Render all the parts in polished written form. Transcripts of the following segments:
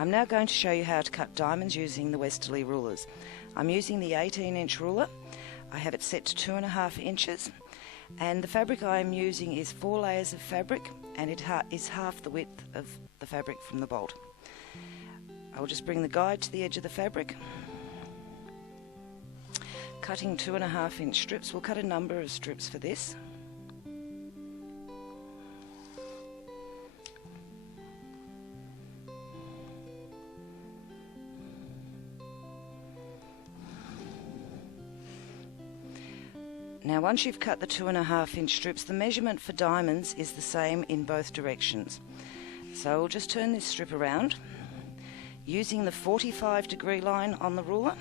I'm now going to show you how to cut diamonds using the Westalee rulers. I'm using the 18-inch ruler. I have it set to 2.5 inches, and the fabric I am using is 4 layers of fabric, and it is half the width of the fabric from the bolt. I will just bring the guide to the edge of the fabric, cutting 2.5-inch strips. We'll cut a number of strips for this. Now once you've cut the 2.5-inch strips, the measurement for diamonds is the same in both directions. So we'll just turn this strip around using the 45-degree line on the ruler,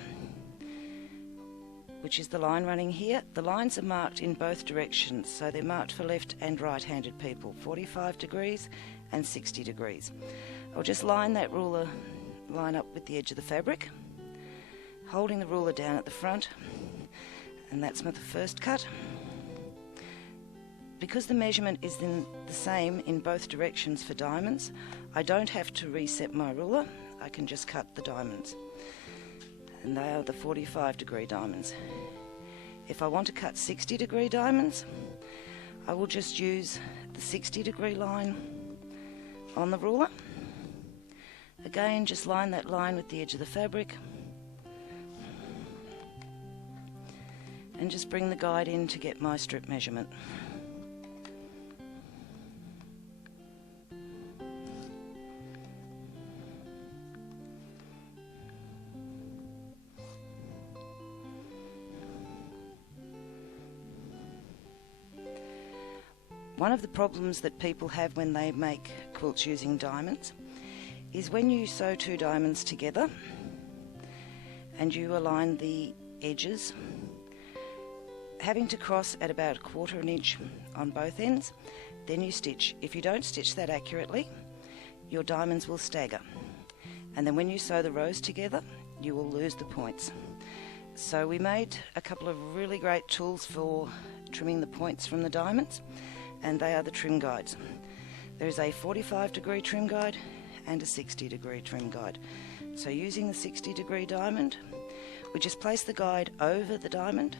which is the line running here. The lines are marked in both directions, so they're marked for left and right-handed people, 45 degrees and 60 degrees. I'll just line that ruler line up with the edge of the fabric, holding the ruler down at the front. And that's my first cut. Because the measurement is the same in both directions for diamonds, I don't have to reset my ruler. I can just cut the diamonds. And they are the 45-degree diamonds. If I want to cut 60-degree diamonds, I will just use the 60-degree line on the ruler. Again, just line that line with the edge of the fabric, and just bring the guide in to get my strip measurement. One of the problems that people have when they make quilts using diamonds is when you sew 2 diamonds together and you align the edges, having to cross at about 1/4 inch on both ends, then you stitch. If you don't stitch that accurately, your diamonds will stagger, and then when you sew the rows together, you will lose the points. So we made a couple of really great tools for trimming the points from the diamonds, and they are the trim guides. There is a 45-degree trim guide and a 60-degree trim guide. So using the 60-degree diamond, we just place the guide over the diamond.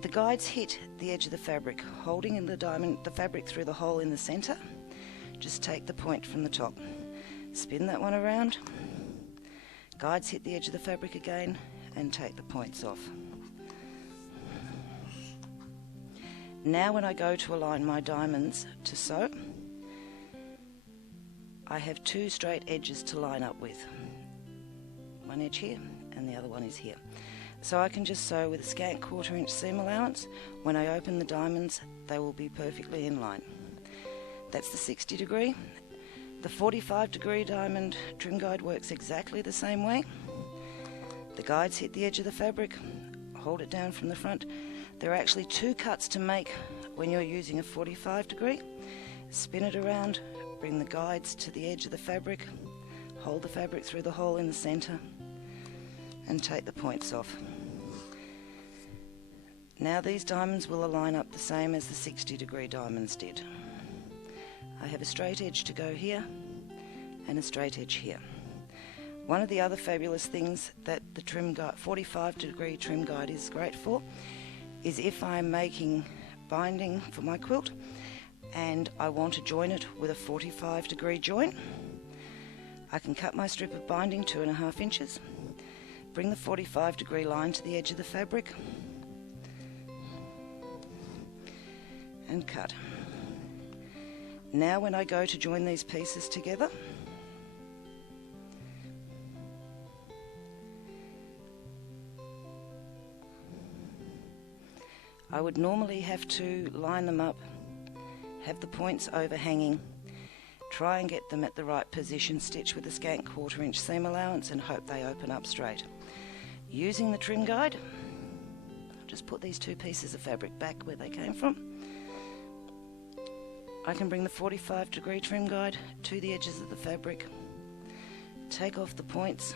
The guides hit the edge of the fabric, holding in the fabric through the hole in the centre. Just take the point from the top, spin that one around, guides hit the edge of the fabric again, and take the points off. Now when I go to align my diamonds to sew, I have 2 straight edges to line up with. One edge here and the other one is here. So I can just sew with a scant 1/4 inch seam allowance. When I open the diamonds, they will be perfectly in line. That's the 60-degree. The 45-degree diamond trim guide works exactly the same way. The guides hit the edge of the fabric, hold it down from the front. There are actually 2 cuts to make when you're using a 45-degree. Spin it around, bring the guides to the edge of the fabric, hold the fabric through the hole in the centre, and take the points off. Now these diamonds will align up the same as the 60-degree diamonds did. I have a straight edge to go here and a straight edge here. One of the other fabulous things that the 45-degree trim guide is great for is if I'm making binding for my quilt and I want to join it with a 45-degree joint, I can cut my strip of binding 2.5 inches, bring the 45-degree line to the edge of the fabric and cut. Now when I go to join these pieces together, I would normally have to line them up, have the points overhanging, try and get them at the right position, stitch with a scant 1/4 inch seam allowance and hope they open up straight. Using the trim guide, I'll just put these 2 pieces of fabric back where they came from. I can bring the 45-degree trim guide to the edges of the fabric, take off the points,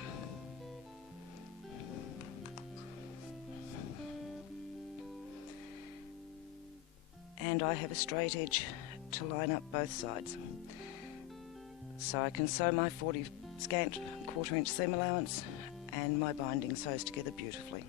and I have a straight edge to line up both sides. So I can sew my scant 1/4 inch seam allowance, and my binding sews together beautifully.